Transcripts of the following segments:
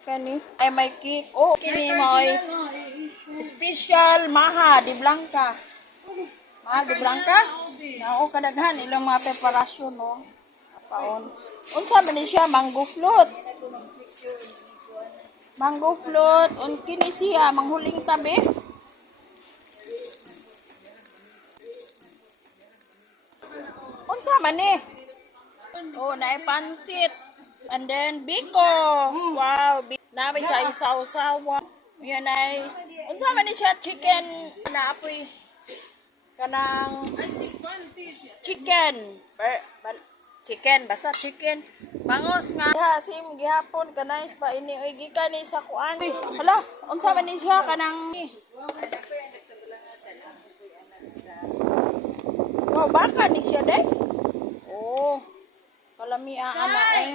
Kani ay may cake. Oh, kini mo'y special Maha de Blanca. Maha de Blanca? Nao kadaghan ilang mga preparasyon no. Paon. Unsa man ni siya mango float? Mango float un kini siya manghuling tabi. Unsa man ni? Oh, naay pansit. And then biko. Wow, nabi sa isaw-sawa. Yan ay unsa man ni siya chicken na apoy kanang chicken. Chicken basta chicken. Bangos nga sim gihapon kanay pa ini oy gikan ni sa kuan. Hala, unsa man ni siya kanang wow, baka ni siya day. Oh. Kalami ang ana eh.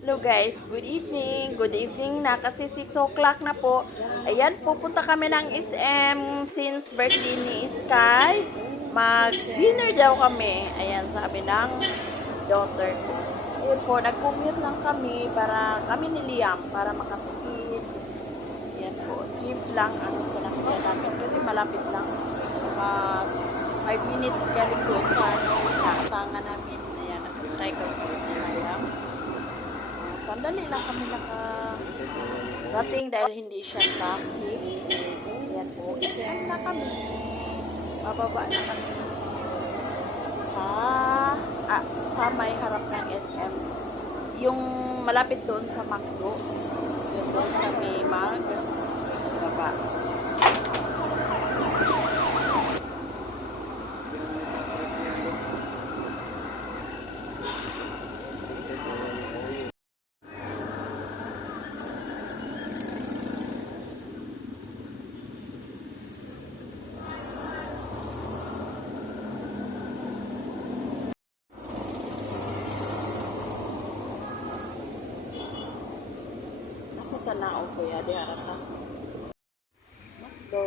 Hello guys, good evening. Good evening na kasi 6 o'clock na po. Ayan, pupunta kami ng SM since birthday ni Sky. Mag-dinner daw kami. Ayan, sabi ng daughter ko. Ayan po, nag-commute lang kami para kami ni Liam para makatipid. Ayan po, jeep lang ang sinakyan namin kasi malapit lang. 5 minutes galing doon sa nakatangan namin. Ayan, nakasakay ko po si Liam. Sandali lang kami nakarating dahil hindi siya traffic. Ayan po, isang na kami. Bababa na kami sa may harap ng SM. Yung malapit doon sa McDo. Yun doon kami magbaba. Sa tanao ko ya di harata. So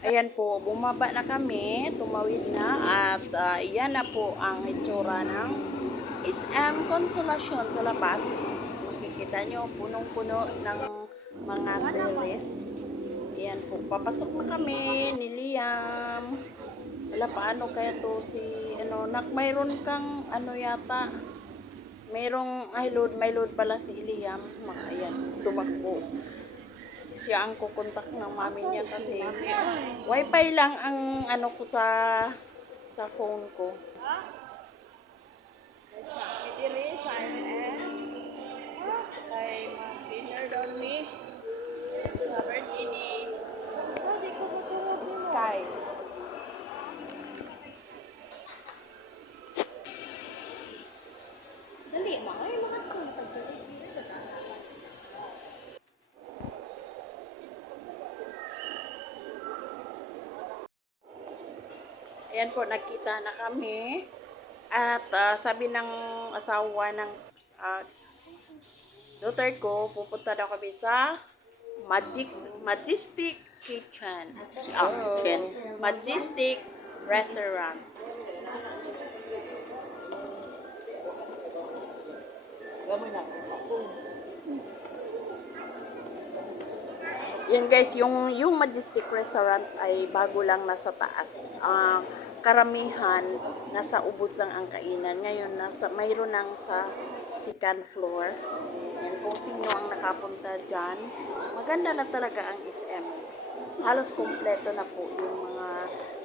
ayan po, bumaba na kami, tumawid na at iyan na po ang itsura ng SM Consolacion sa labas. Makikita nyo, punong-puno ng mga series. Ayan po, papasok na kami ni Liam. Wala, paano kaya to si mayroon kang yata mayroong may load pala si Liam. Ayan, tumakbo siya ang kukontak ng mami niya kasi wifi lang ang ko sa phone ko. Kay mag-dinner daw ni sa birthday ni Sky. Dali, ay mga kontak dyan. Ayan po, nakita na kami. At sabi ng asawa ng daughter ko, pupunta daw kami sa Majestic Kitchen. Majestic Restaurant. Yan guys, yung Majestic Restaurant ay bago lang nasa taas. Karamihan nasa ubos lang ang kainan. Ngayon mayroon nang sa second floor. Yan, kung sino ang nakapunta dyan, maganda na talaga ang SM. Halos kompleto na po yung mga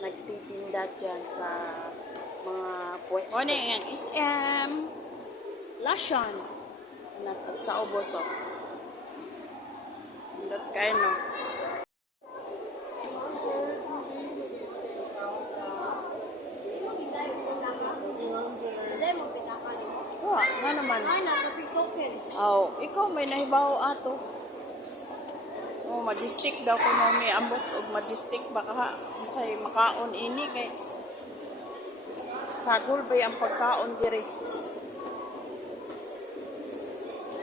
nagtitinda dyan sa mga pwesto. Ano yung SM Lashan sa Oboso. That kind of nga naman. Oh, ikaw may nahibaw ato. Oh, majestic daw ko no may ambot og majestic baka say makaon ini kay sagol ba ang pagkaon diri.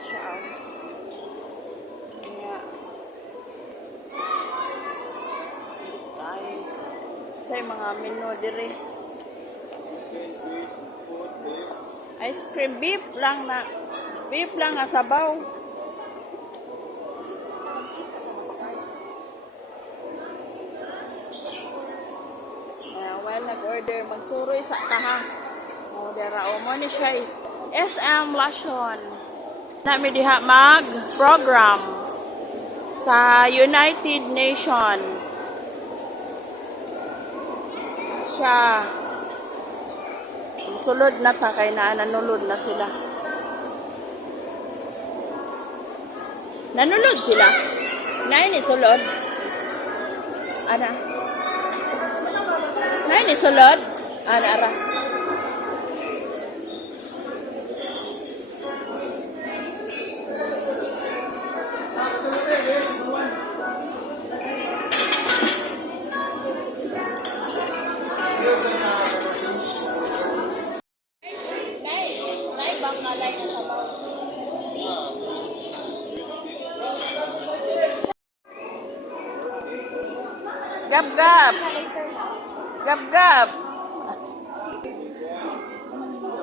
Siya. Nga. Tay. Say mga menu diri. Ice cream beef lang na. Beef lang nga sabaw. While nag-order, magsuroy sa kaha. O, dera, o mo ni siya SM Lashon. Nami diha mag-program sa United Nation. Siya. Sulod na ta kay nanulod na sila. Nanulod sila. Nay ni sulod. Ana. Nay ni sulod. Ana ara. Nay bang nalay na sabaw. Gab gab. Gab gab.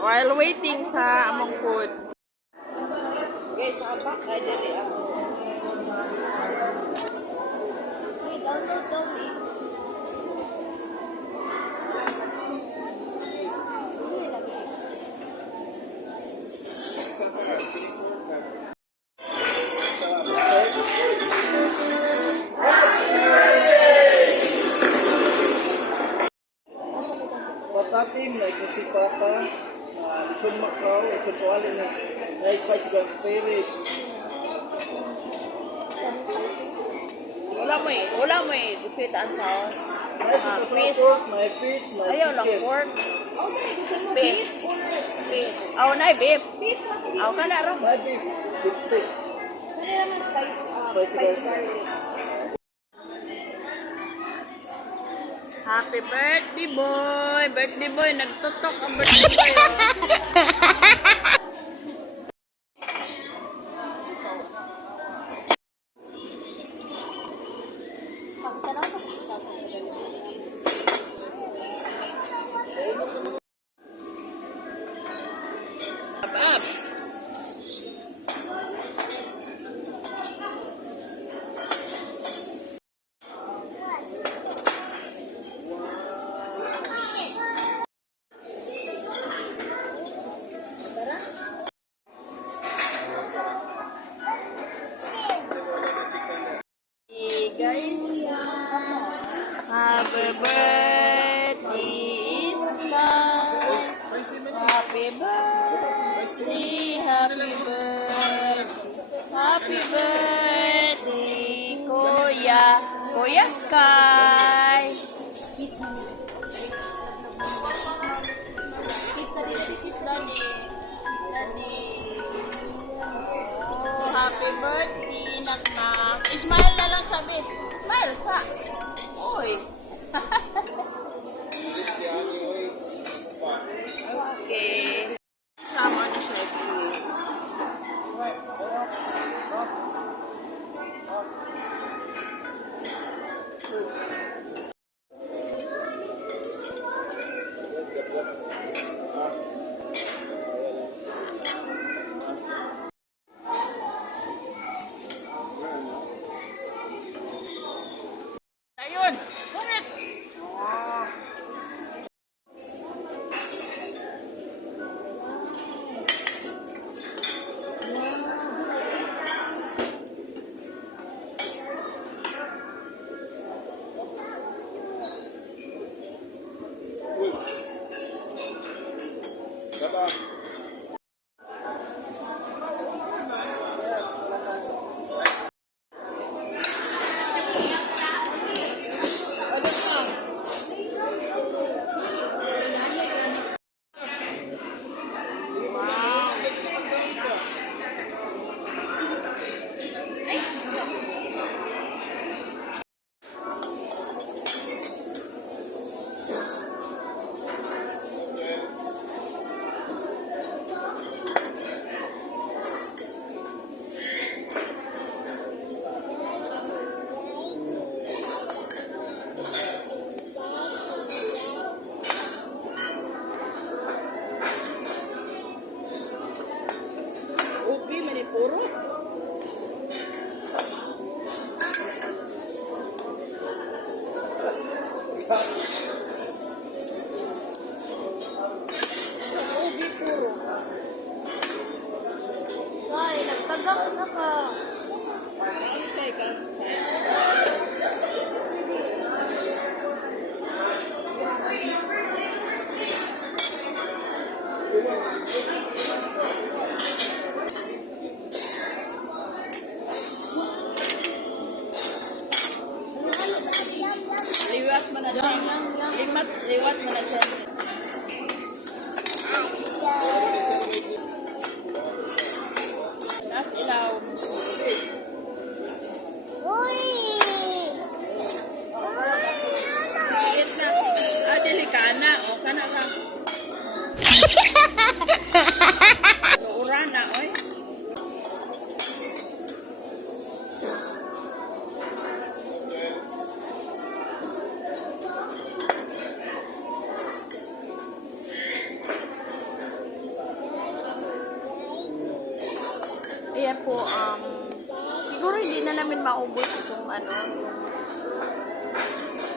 While waiting sa among food. Guys, abak kay dili ang. Download daw ni. Patatim, like kusipata, lechon macao, lechon tuwalin na rice spice got spirits. Wala mo eh. Sweet and sour. Rice ito sa pork, may fish, may Ayaw lang chicken. pork. Beef. Beef. Aw na beef. Aw ka na ro. May beef, beef steak. Spicy garlic. Happy birthday boy. Birthday boy. Nagtutok ang birthday boy. Oh. Up. Guys, happy birthday, Isa. Happy birthday, happy birthday, Kuya Sky. Kiss daddy. Oh, happy birthday, naknak. Smile na lang sabi. Smile sa. Oy. Okay. Sama na siya. Tayo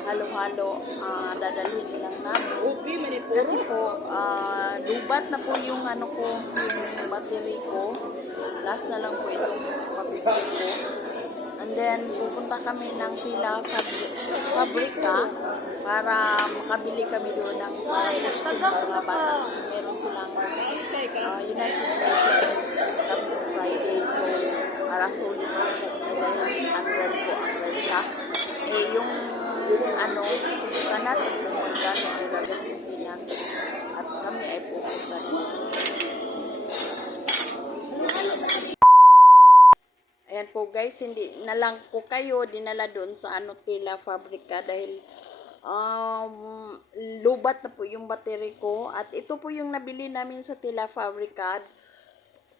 halo-halo, dadalhin lang namin. Okay, manipuro. Kasi po, lubat na po yung ano ko, yung battery ko. Last na lang po itong pabibili ko. And then, pupunta kami ng Pila Fabrica para makabili kami doon ng costume ng mga bata. Meron silang United Nations coming Friday. So, para sulit po. Dahil 100 po ang renta. Eh, yung ano, subukan natin kung magkano ang gagastusin natin. At kami ay pupunta doon. Ayan po guys, hindi na lang po kayo dinala doon sa ano Pila Fabrica dahil lubat na po yung battery ko. At ito po yung nabili namin sa Tila Fabrica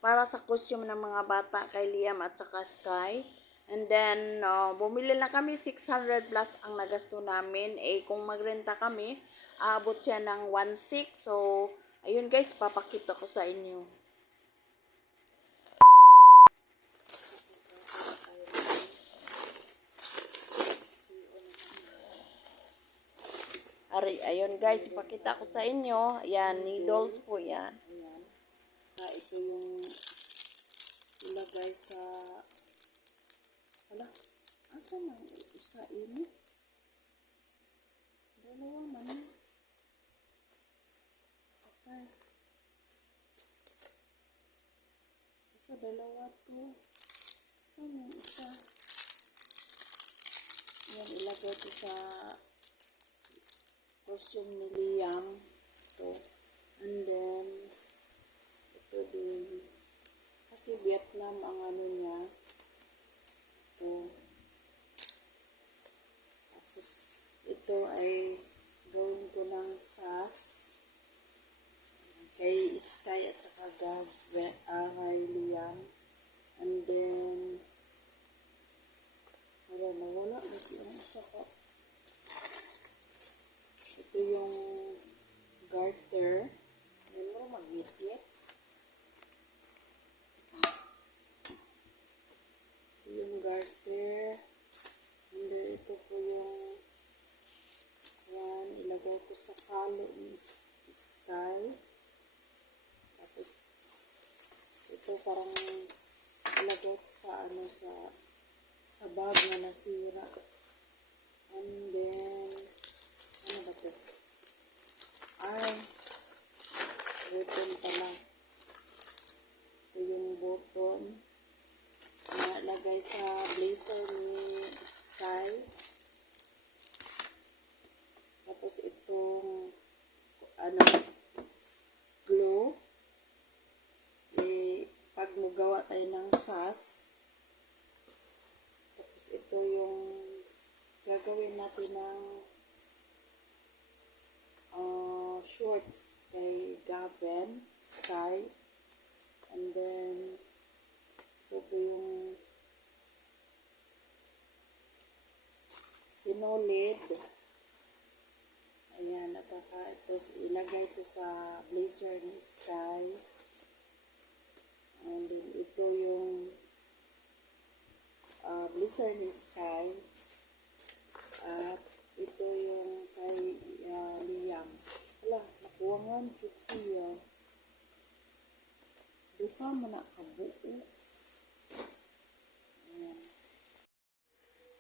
para sa costume ng mga bata kay Liam at saka Sky. And then, bumili na kami, 600 plus ang nagasto namin. Eh, kung magrenta kami, aabot siya ng 1,600. So, ayun guys, papakita ko sa inyo. Ayun guys, ipakita ko sa inyo. Ayan, needles po yan. Ayan. Ito yung ilagay sa... Hala, asa na sa ini? Dalawa man. Okay. Isa, dalawa to. Saan yung isa? Ayan, ilagay ko sa costume ni Liam. Ito. And then, ito din. Kasi Vietnam ang ano niya. Ito. Tapos, ito ay gawin ko ng sas. Kay Sky at saka kay Liam. And then, nawala na siya ang isa pa. Ito yung garter. Yan mo mag-ngit-ngit. Ito yung garter. And then ito po yung yan, ilagay ko sa kalo ni Sky. Tapos ito parang ilagay ko sa ano sa bag na nasira. And then ano ba ito? Ay, button pala. Ito yung button. Nalagay sa blazer ni Sky. Tapos itong ano, glue. Eh, pag magawa tayo ng sas. Tapos ito yung gagawin natin ng shorts kay Gavin, Sky. And then, ito po yung sinulid. Ayan, ito, ilagay ito sa blazer ni Sky. And then, ito yung blazer ni Sky. At ito yung kay Liam. Wala, nakuwangan chuk siya. Duka mo na kabuo.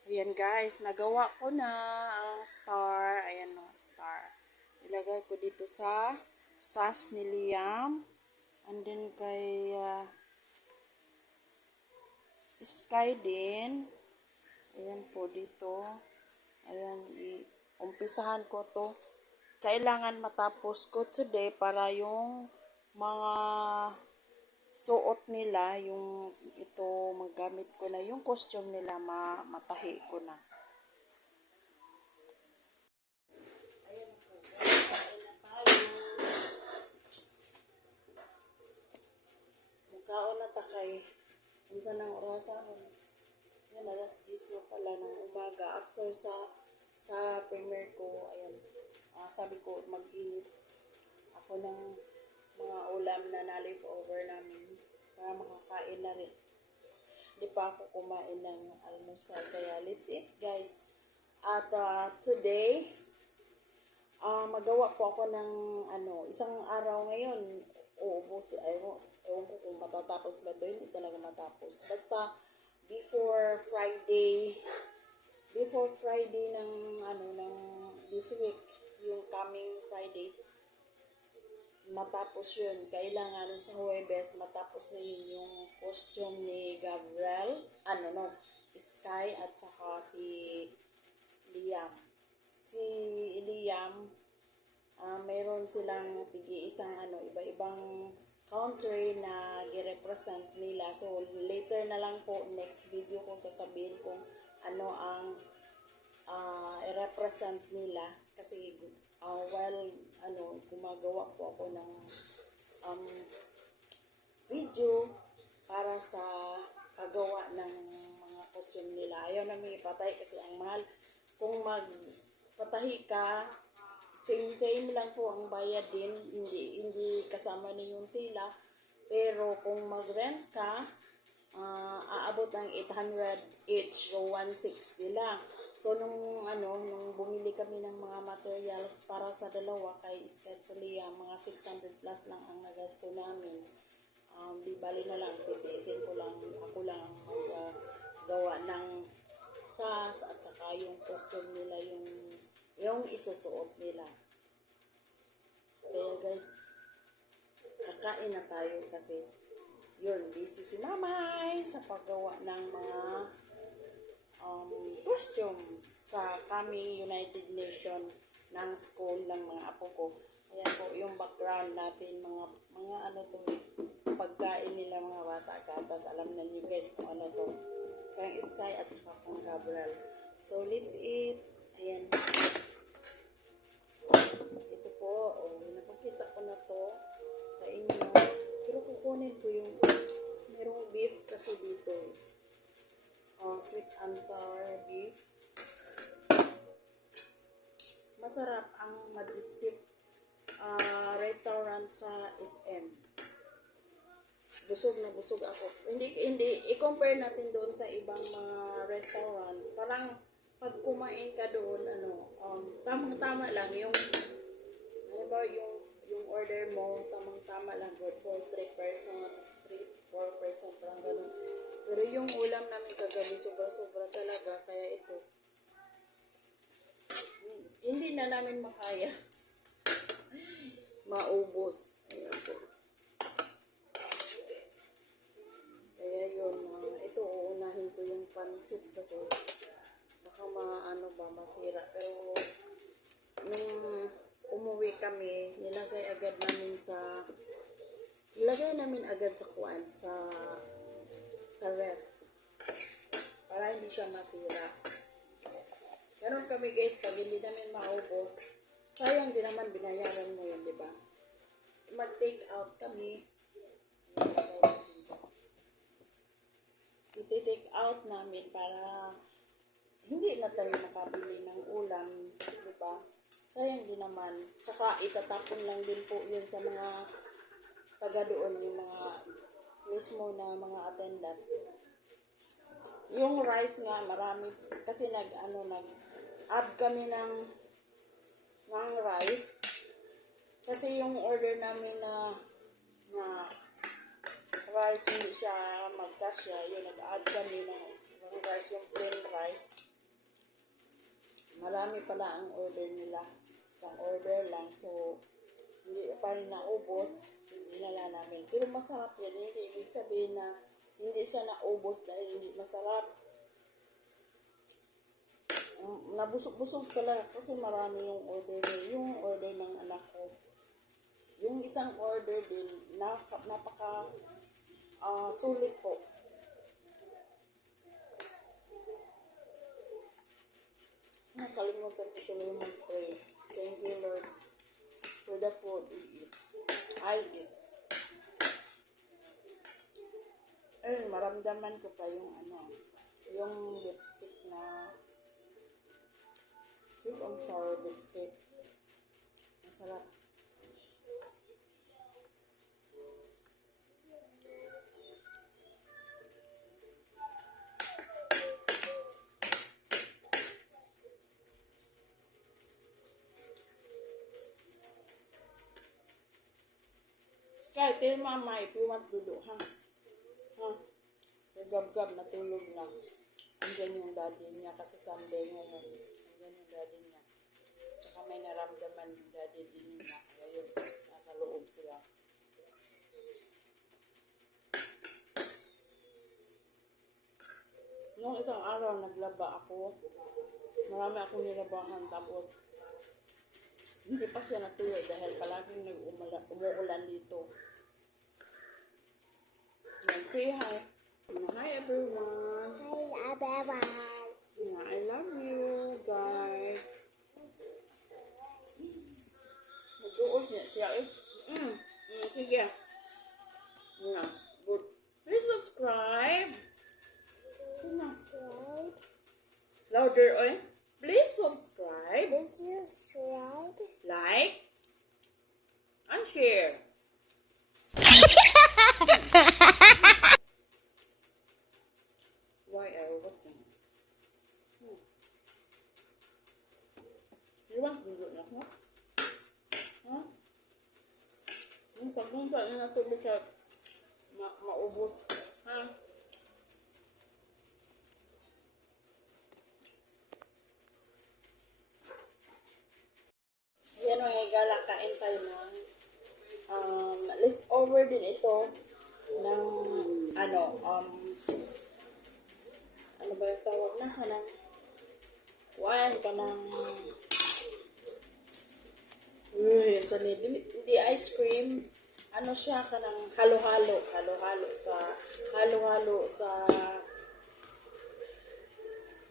Ayan guys, nagawa ko na ang star. Ayan o, star. Ilagay ko dito sa sas ni Liam. And then kay Sky din. Ayan po dito. Ayan, umpisahan ko to. Kailangan matapos ko today para yung mga suot nila, yung ito magamit ko na, yung costume nila matahi ko na. Ayan po, kain na tayo. Magkaon na ta kay unsa nang orasan. Yan, alas 10 na pala ng umaga. After sa premiere ko, ayan, sabi ko mag-init ako ng mga ulam na na-leftover namin para makakain na rin. di pa ako kumain ng almusal. Kaya let's eat guys. At today, magawa po ako ng isang araw ngayon. Uubos, ewan ko kung matatapos ba ito. Hindi talaga matapos. Basta before Friday ng this week, yung coming Friday, matapos yun. Kailangan sa Huwebes, matapos na yun yung costume ni Gabriel, Sky at saka si Liam. Si Liam, mayroon silang isang iba-ibang country na i-represent nila. So, later na lang po, next video ko sasabihin kung ano ang i-represent nila. Kasi, gumagawa po ako ng video para sa paggawa ng mga costume nila. Ayaw namin ipatay kasi ang mahal. Kung magpatahi ka, same lang po ang bayad din, hindi kasama ni yung tila. Pero kung mag-rent ka, aabot ng 800 each, so 1,600 sila. So nung bumili kami ng mga materials para sa dalawa kay Sky at Liam, mga 600 plus lang ang nagasto namin. Di bali na lang, titiisin ko lang, ako lang gawa ng sas at saka yung costume nila, yung isusuot nila. Kaya guys, kakain na tayo kasi yun, busy si Mamay sa paggawa ng mga costume sa kami United Nation ng school ng mga apo ko. Ayan po yung background natin, mga pagkain nila mga bata gatas. Alam na niyo guys kung ano to. Kang Sky at saka kang Gabriel. So let's eat. Ayan. Ito po, napakita ko na to sa inyo. Pero kukunin ko yung merong beef kasi dito. Sweet and sour beef. Masarap ang Majestic restaurant sa SM. Busog na busog ako. Hindi i-compare natin doon sa ibang mga restaurant. Parang pag kumain ka doon, tamang-tama lang yung yung order mo, tamang-tama lang good for 3 person, 4 person, parang ganun. Pero yung ulam namin kagabi, sobra-sobra talaga, kaya ito, hindi na namin makaya. Maubos. Ayan po. Kaya yun, ito uunahin ko yung pansit kasi baka masira. Pero nung umuwi kami, nilagay namin agad sa kuwan, sa ref para hindi siya masira. Ganon kami guys, pag hindi namin maubos, sayang din naman, binayaran mo yun, di ba? Mag-take out kami. I-take out namin para hindi na tayo makabili ng ulam, di ba? Sayang din naman. Tsaka itatapon lang din po yun sa mga taga doon, yung mga mismo na mga attendant. Yung rice nga, marami. Kasi nag-add kami ng rice. Kasi yung order namin na rice, hindi siya magkasya. Yung nag-add kami ng rice, yung plain rice. Marami pala ang order nila. Isang order lang. So, hindi pa rin naubos. Hindi nala namin. Pero masarap yan. Hindi ibig sabihin na hindi siya naubos dahil hindi masarap. Nabusog-busog talaga kasi marami yung order niya. Yung order ng anak ko. Yung isang order din, napaka sulit po. Nakalimutan ko tuloy mag-pray. Thank you, Lord, for the food we eat. I eat. Ayun, maramdaman ko pa yung yung lipstick na sweet and sour lipstick. Masarap. Kaya, tell mama if you want to do, ha? Ha? Gab-gab na tulog na. Andyan yung daddy niya kasi Sunday ngayon. Andyan yung daddy niya. Tsaka may naramdaman yung daddy din niya. Kaya yun, nasa loob sila. Nung isang araw, naglaba ako. Marami akong nilabahan. Tapos, hindi pa siya natuyo dahil palaging umuulan dito. Yan, say hi. Hi everyone. Hi, everyone. I love you guys. Mag-uos niya siya eh. Sige. Nga, good. Please subscribe. Subscribe. Louder, oy. Please subscribe, Please subscribe. like, and share. Why are you watching? You want to do it now? Huh? Yung pagpunta na tubig siya, maubos. Ha? Yan o, gala, kain tayo ng leftover din ito ng ano ba yung tawag na kanang hindi ice cream, ano siya kanang halo-halo sa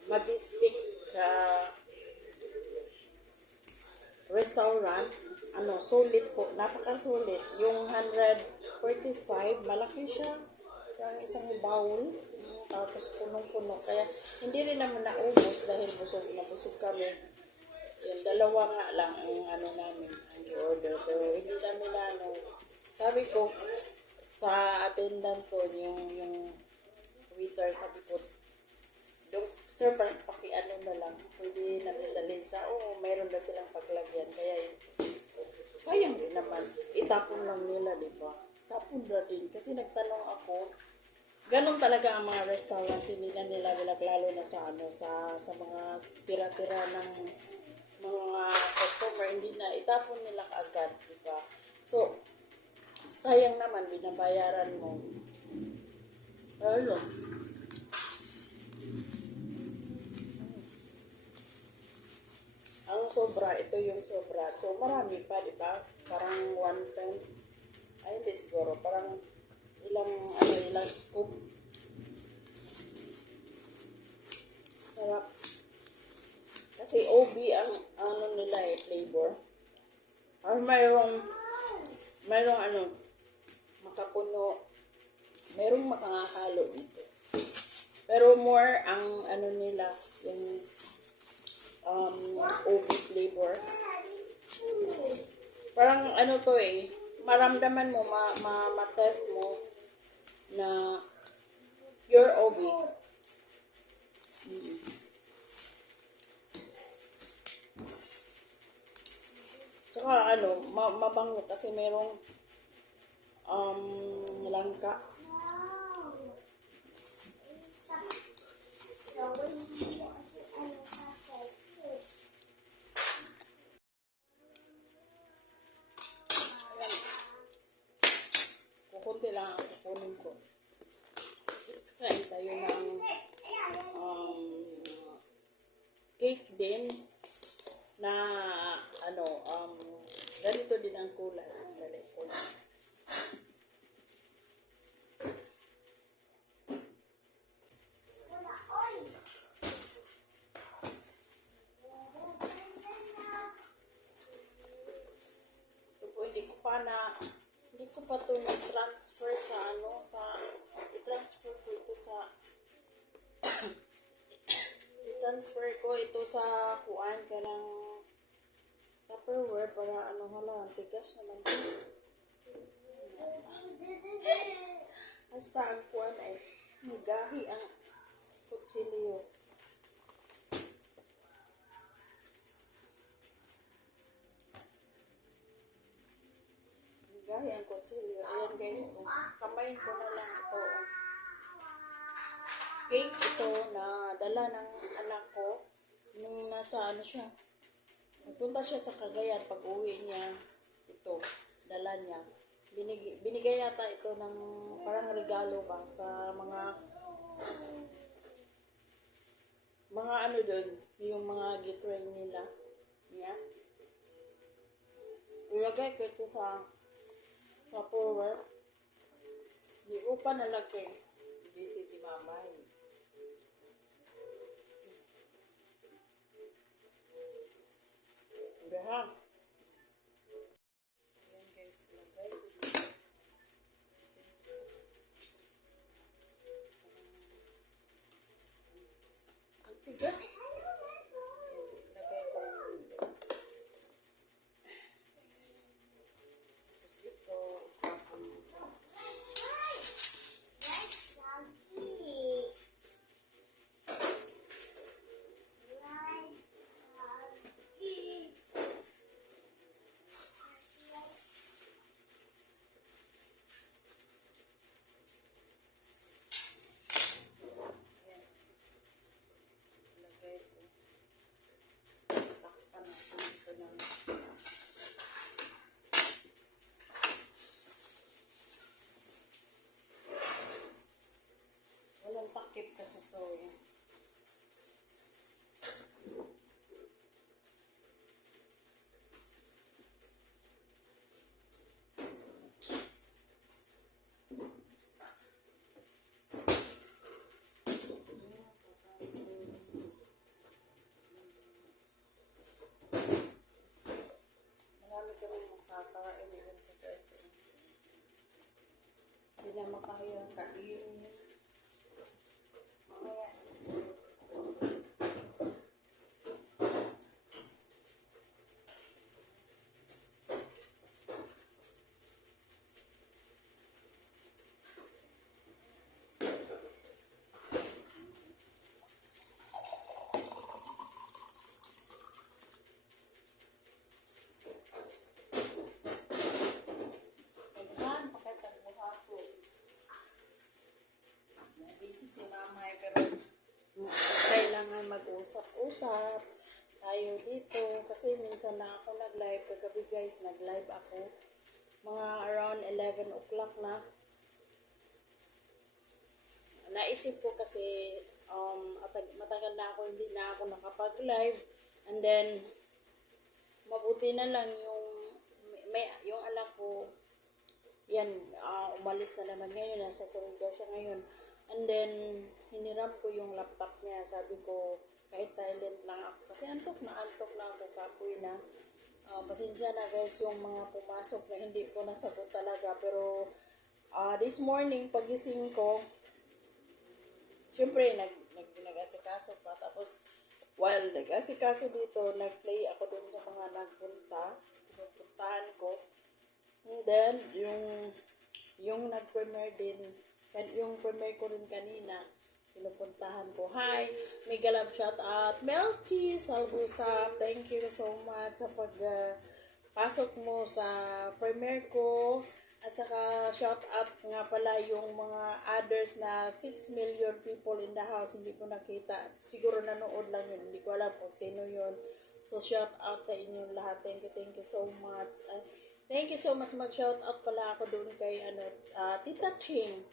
Majestic restaurant. Ano, solid po, napaka-solid. Yung 145, malaki siya. Yung isang bowl, tapos punong-puno. Kaya, hindi rin naman naubos dahil busog na busog kami. Yung dalawa nga lang ang ano namin, ang i-order. So, hindi namin na, sabi ko, sa attendant ko, yung waiter, sabi ko, sir, pakiano na lang. Pwede namin dalhin sa, mayroon na silang paglagyan. Kaya, sayang din naman. Itapon lang nila, di ba? Tapon na din. Kasi nagtanong ako, ganun talaga ang mga restaurant, hindi na nila lalo na sa sa mga tira-tira ng mga customer, hindi na itapon nila kaagad, di ba? So, sayang naman, binabayaran mo. Ano? Ang sobra, ito yung sobra. So, marami pa, di ba? Parang 1/10. Ay, hindi siguro. Parang ilang scoop. Sarap. Kasi OB ang nila flavor. Or mayroong makapuno. Mayroong makangahalo dito. Pero more ang nila, yung OB flavor. Parang to maramdaman mo, ma-test mo na pure OB. Tsaka mabango kasi merong langka. Kukunti lang ang kukunin ko. Tapos kakain tayo ng cake din na ganito din ang kulay. Dali ko na. Hindi ko pa ito transfer i-transfer ko ito sa kuan ka ng Tupperware para tigas naman ito. Basta ang kuan ay magahi ang kutsilyo. Magahi ang kutsilyo. Ayan lang guys. Oh. Kamayin ko na lang ito. Oh. Cake ito na dala ng anak ko. Nung nasa ano siya. Nagpunta siya sa Cagayan. Pag uwi niya, ito, dala niya. Binigay yata ito ng parang regalo ba sa mga ano doon, yung mga gateway nila. Yeah. Ilagay ko ito sa power. Di ko pa nalagay. Busy si mama. Behang. Ayan guys, ilagay ko dito. Ang tigas. Ilagay ko dito. Tapos ito, itapon dito. Ilagay ko. Takpan natin ito ng walang takip kasi ito eh. Marami ka rin makakain yun ko guys. Hindi na makahiyang kain. Mamaya. Naghan, pakitang buhato. Busy si mama eh, pero kailangan mag-usap-usap tayo dito kasi minsan na ako nag-live. Kagabi guys, nag-live ako mga around 11 o'clock na. Naisip ko kasi matagal na ako hindi na ako nakapag-live, and then mabuti na lang yung anak ko yan, umalis na naman ngayon, nasa Surigao siya ngayon. And then, hiniram ko yung laptop niya. Sabi ko, kahit silent lang ako. Kasi antok na ako, kapoy na. Pasensya na guys yung mga pumasok na hindi ko nasagot talaga. Pero, this morning, pagising ko, syempre, nag-asikaso pa. Tapos, while nag-asikaso dito, nag-play ako dun sa mga pinupuntahan ko. And then, yung nag-premiere din, yung premiere ko rin kanina, pinupuntahan ko. Hi! Mega love shout out. Melchi Salbusap, thank you so much sa pasok mo sa premiere ko. At saka shout out nga pala yung mga others na 6 million people in the house. Hindi ko nakita. Siguro nanood lang yun. Hindi ko alam kung sino yun. So shout out sa inyong lahat. Thank you so much. Thank you so much. Mag-shout out pala ako doon kay Tita Ching.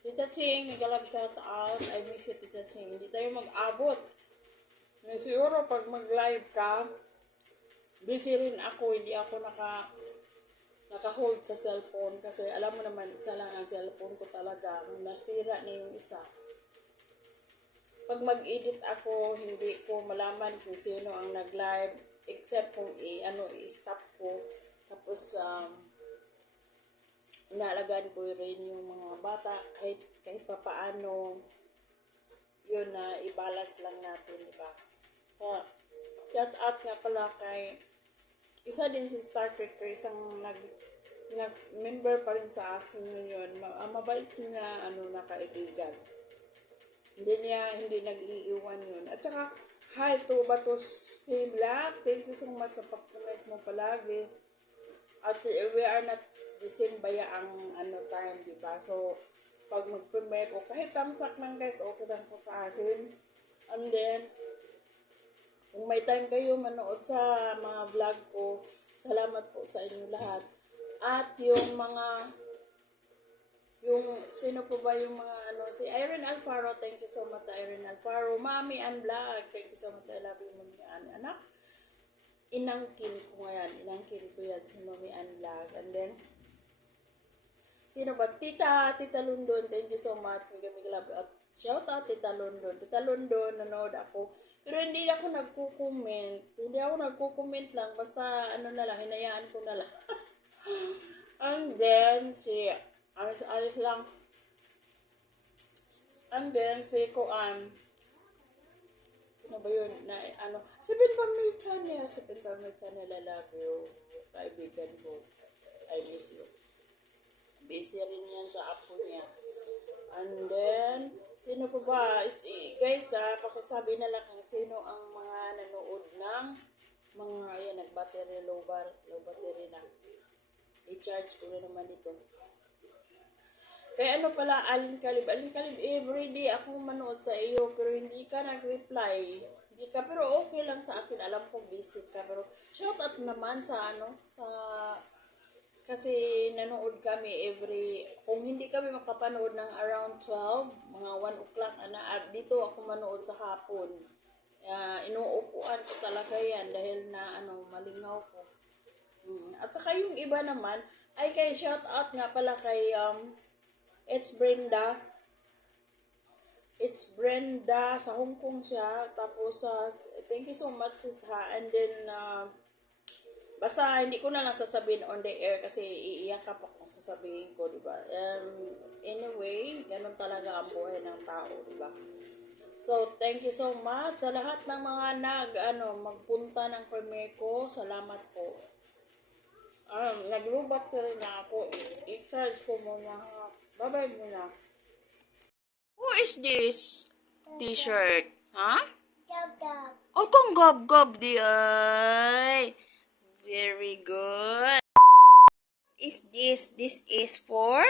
Tita Ching, nag-love shout out. I miss you, Tita Ching. Hindi tayo mag-abot. Siguro pag mag-live ka, busy rin ako. Hindi ako naka-hold sa cellphone. Kasi alam mo naman, isa lang ang cellphone ko talaga. Nasira na yung isa. Pag mag-edit ako, hindi ko malaman kung sino ang nag-live. Except kung i-stop ko. Tapos, inaalagaan ko rin yung mga bata kahit papaano yun na i-balance lang natin, di ba? Shout out nga pala kay isa din si Star Trek, isang nag-member pa rin sa akin ngayon. Mabait niya na kaibigan. Hindi nag-iiwan yun. At saka hi to Batos Team Black. Thank you so much sa pag-comment mo palagi. At we are not December ang time, di ba? So, pag mag-premiere ko, kahit tamsak lang guys, okay lang po sa akin. And then, kung may time kayo manood sa mga vlog ko, salamat po sa inyo lahat. At sino po ba yung mga si Irene Alfaro, thank you so much Irene Alfaro. Mami and Vlog, thank you so much, I love you Mami and anak. Inangkin ko yan si Mami and Vlog. And then, sino ba? Tita London, thank you so much. Mega love. At shout out Tita London. Tita London, nanood ako. Pero hindi ako nagko-comment. Hindi ako nagko-comment lang. Basta na lang, hinayaan ko na lang. And then, alis lang. And then, si Koan. Ano ba yun? Seven Family Channel. I love you. Kaibigan ko. I miss you. Busy rin yan sa apo niya. And then, sino po ba? Guys, pakisabi na lang kung sino ang mga nanood ng mga, nag-battery, low battery na. I-charge ko na naman ito. Kaya pala, Alin Kalib, everyday akong manood sa iyo, pero hindi ka nag-reply. Hindi ka, pero okay lang sa akin. Alam ko busy ka, pero shout out naman sa kasi nanood kami kung hindi kami makapanood ng around 12, mga 1 o'clock, at dito ako manood sa hapon. Inuupuan ko talaga yan dahil na malingaw ko. At saka yung iba naman, ay kay shout out nga pala kay, It's Brenda, sa Hong Kong siya. Tapos, thank you so much sis ha. And then, basta hindi ko na lang sasabihin on the air kasi iiyak ka pa kung sasabihin ko, diba? Anyway, ganun talaga ang buhay ng tao, diba? So, thank you so much sa lahat ng mga magpunta ng premiere ko. Salamat po. Naglubat ka rin na ako. I-charge ko muna. Bye-bye muna. Who is this t-shirt? Huh? Gab. Oh, kung gob di ay. Very good. Is this? This is for?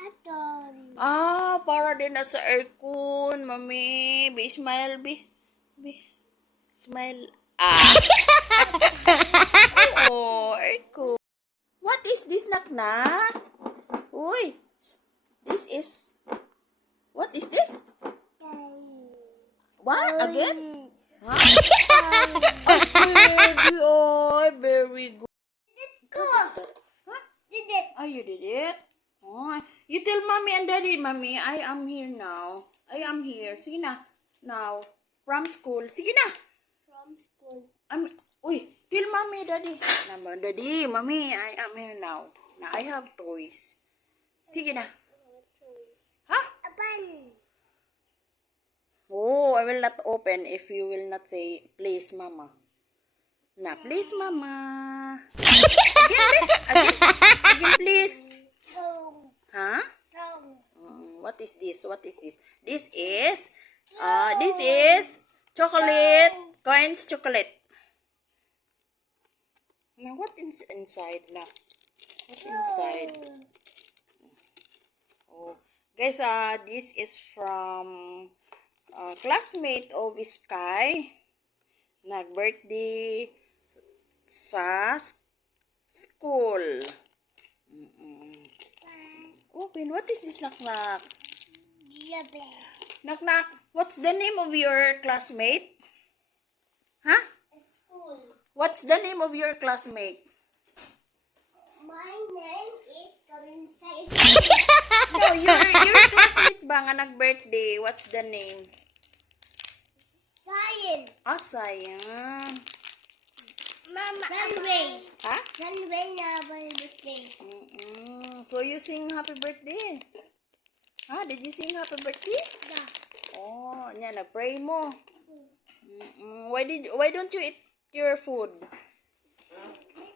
Aton. Para din na sa aircon, mami. Smile. Smile. Oo, aircon. What is this, naknak? Uy, what is this? What? Again? Huh? Very good. Go. Huh? Did it. Oh, you did it? Oh, you tell mommy and daddy, mommy, I am here now. I am here. Sige na. Now, from school. Sige na. From school. Tell mommy, daddy. Daddy, mommy, I am here now. Now, I have toys. Sige na. Huh? Open. Oh, I will not open if you will not say, please, mama. Na, please, mama. Again, please. Tom. Huh? Tom. What is this? This is chocolate. Coins chocolate. Now, what is inside na? What's inside? Oh, guys, this is from classmate of Sky. Nag-birthday sa school. Open. What is this, naknak? Gabi. Naknak, what's the name of your classmate? Huh? School. What's the name of your classmate? My name is Kansai. No, your classmate ba nga nag-birthday? What's the name? Science. Sayang. Mama. Sunway. Ha? Sunway na birthday. So you sing happy birthday? Did you sing happy birthday? Yeah. Oh, nag-pray mo. Why don't you eat your food?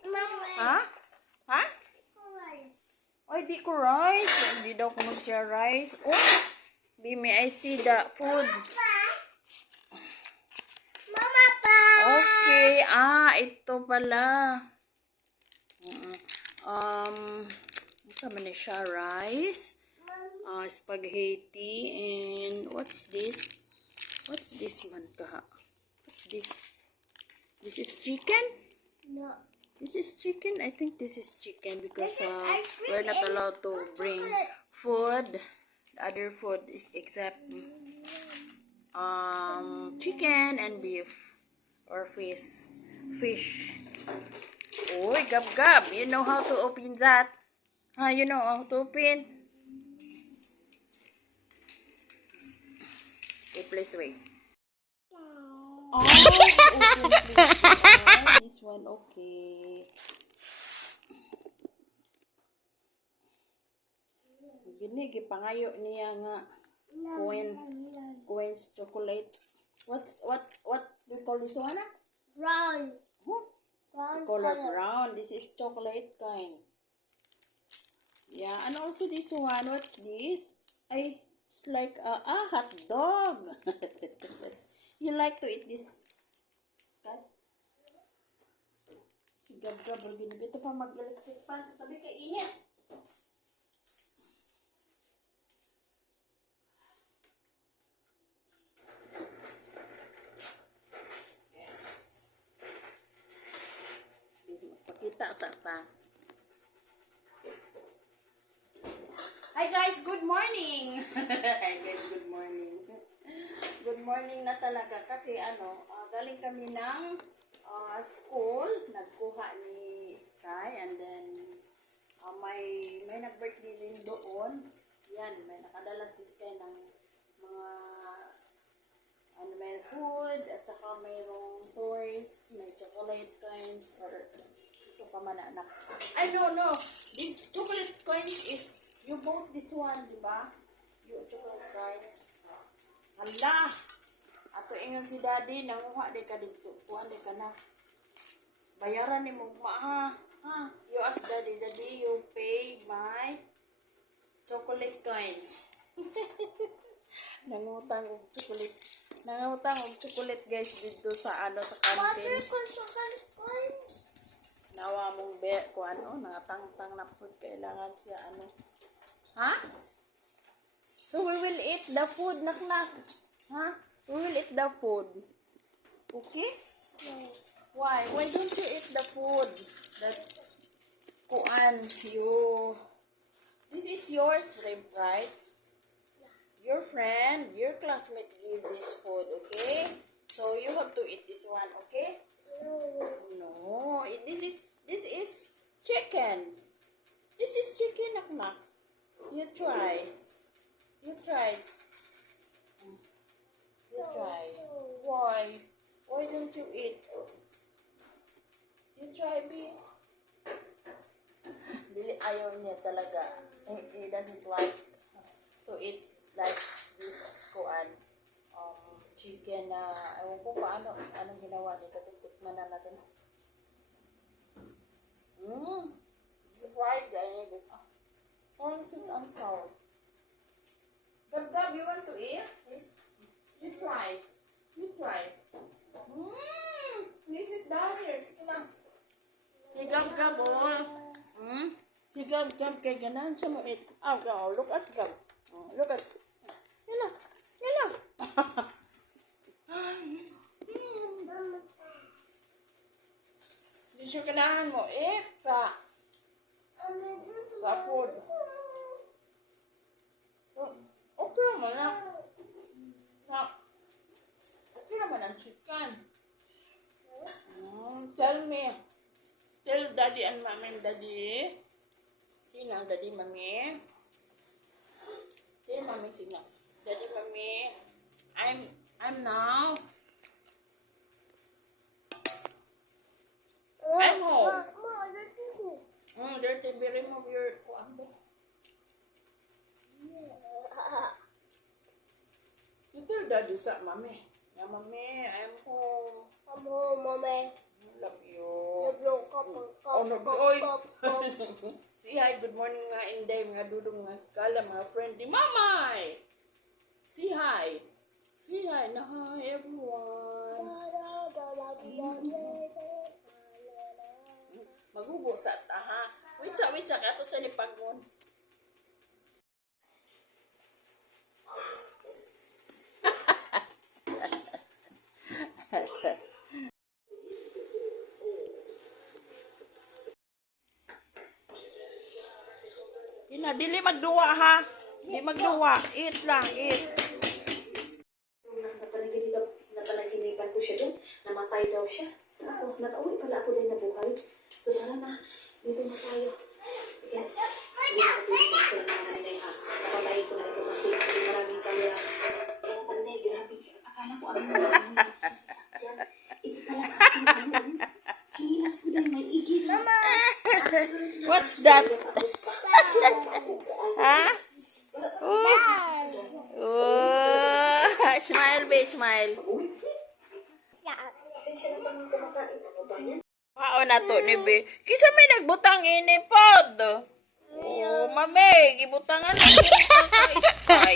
Mama. Ha? Ay, di ko rice. Hindi daw ko siya rice. Oh, may I see the food. Mama pa. Okay. Ito pala. Sama na siya rice, spaghetti, and what's this? What's this man kaha? What's this? This is chicken? No. This is chicken? I think this is chicken because This is ice cream we're not and allowed to bring chocolate. food, other food except chicken and beef or fish. Fish. Oy, gab gab. You know how to open that? You know how to open? Okay, please wait. Oh, open please. This one, okay. Gini, gipangayo niya nga coins chocolate. What do you call this one? Brown. Huh? Brown Color color. brown. This is chocolate kind. Yeah, and also this one. What's this? It's like a hot dog. You like to eat this? Sky? Gab-gab. Ito pa mag-electric fan sa tabi kay init. Yes. Pakita sa ta. Hi guys, good morning. Hi guys, good morning. Good morning na talaga kasi galing kami ng school, nagkuha ni Sky and then may nag-birthday din doon. Yan, may nakadala si Sky ng mga may food at saka mayroong toys, may chocolate coins or isa pa man anak. I no. This chocolate coins is you bought this one, di ba? Yung chocolate coins. Hala! Ato ingon si daddy, nanguha di ka dito. Kuha di ka na. Bayaran ni mo ma, ha? You ask daddy, you pay my chocolate coins. Nangutang og chocolate. Nangutang og chocolate guys dito sa sa canteen. Nawa mong nangatang-tang na food kailangan siya Ha? So we will eat the food, nak. Ha? We will eat the food. Okay? Why? Why don't you eat the food? That this is your shrimp, right? Your friend, your classmate give this food, okay? So you have to eat this one, okay? No, this is chicken. This is chicken, nak. You try. You try. Why? Why don't you eat? You try, B. Dili ayaw niya talaga. He doesn't like to eat like this chicken na ewan ko paano anong ginawa nito. Tikman na natin. Fried egg. How sweet and sour. Gab, you want to eat? You try. You sit down here. Sige lang. Si Gab, oh. Si Gab, kay ganahan siya mo eat. Look at Gab. Look at. Yan lang. Di siya ganahan mo eat sa food. Okay naman na. Okay naman ang chicken. Tell daddy and mommy and daddy. Sino ang daddy, mommy? Tell mommy, sino? Daddy, mommy. I'm now. I'm home. Dirty, remove your kuambe. You tell daddy sa mommy. Yeah, mommy, I'm home. I'm home, mommy. Love you. Oy. Say hi, good morning mga inday, mga dudong, mga kala, mga friend ni Mamay. Say hi. Say hi na hi everyone. Magubo sa ta ha. Wait Wait, saka ito sa lipagon. Ina, dili magduwa ha. Di magduwa. Eat lang, eat. Napanaginipan ko siya doon. Namatay daw siya. Ako, nakauwi pala ako din nabuhay. So, tara na. Dito na tayo. Yan. Hindi ako dito sa naman na ha. Napatay ko na ito kasi maraming kamera. Kaya pala, grabe. Akala ko ano na lang. Ito pala aking Chinas ko din may igil. Mama! What's that? Ha? Oh. Oh. Smile, be, smile. Pasensya na sa mga kumakain. Ano ba yan? Kao na to ni be. Kisa may nagbutang inipod. Oh, mami, gibutangan na siya ka sky.